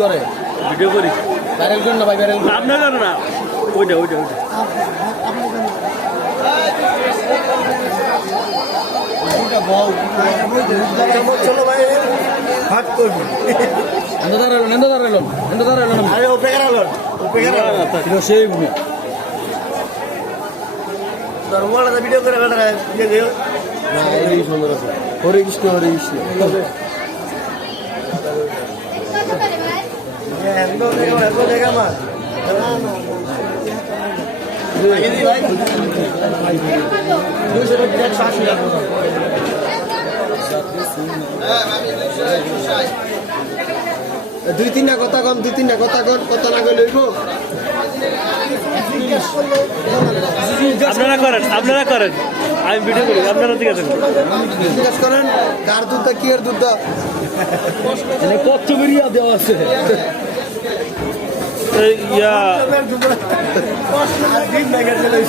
করে? ভিডিও করি। ভাইরাল করেন না ভাই ভাইরাল আপনার জানো না? ওইটা ওইটা ওইটা চলো ভাই হাট করবি এন্দ দাঁড়াল দুই তিনটা কথা কম দুই তিনটা কথা কম কথা না হইব? আপনারা করেন আপনারা করেন। আমি ভিডিও করি আপনারা ঠিক আছেন? জিজ্ঞেস করেন কার দুধটা কি এর দুধটা? মানে কচ্ছ বেরিয়া দেওয়া আছে। ইয়া।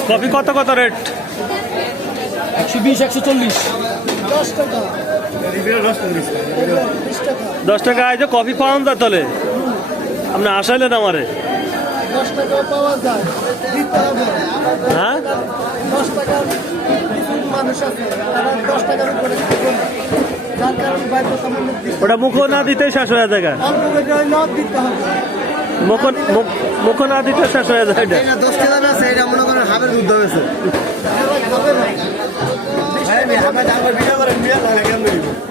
কফি কত কত রেট একশো বিশ একশো চল্লিশ। দশ টাকা আজ কফি পাওয়ান যায় তাহলে? আপনি আসাইলেন আমারে। পাওয়া হ্যাঁ ওটা মুখ না হয়ে দিতে হবে। মুখ মুখ- মুখ না দিতে শেষ হয়ে যায় এটা দশ না আছে এটা মনে করেন হাবের দুধ হয়েছে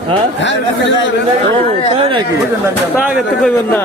হ্যাঁ না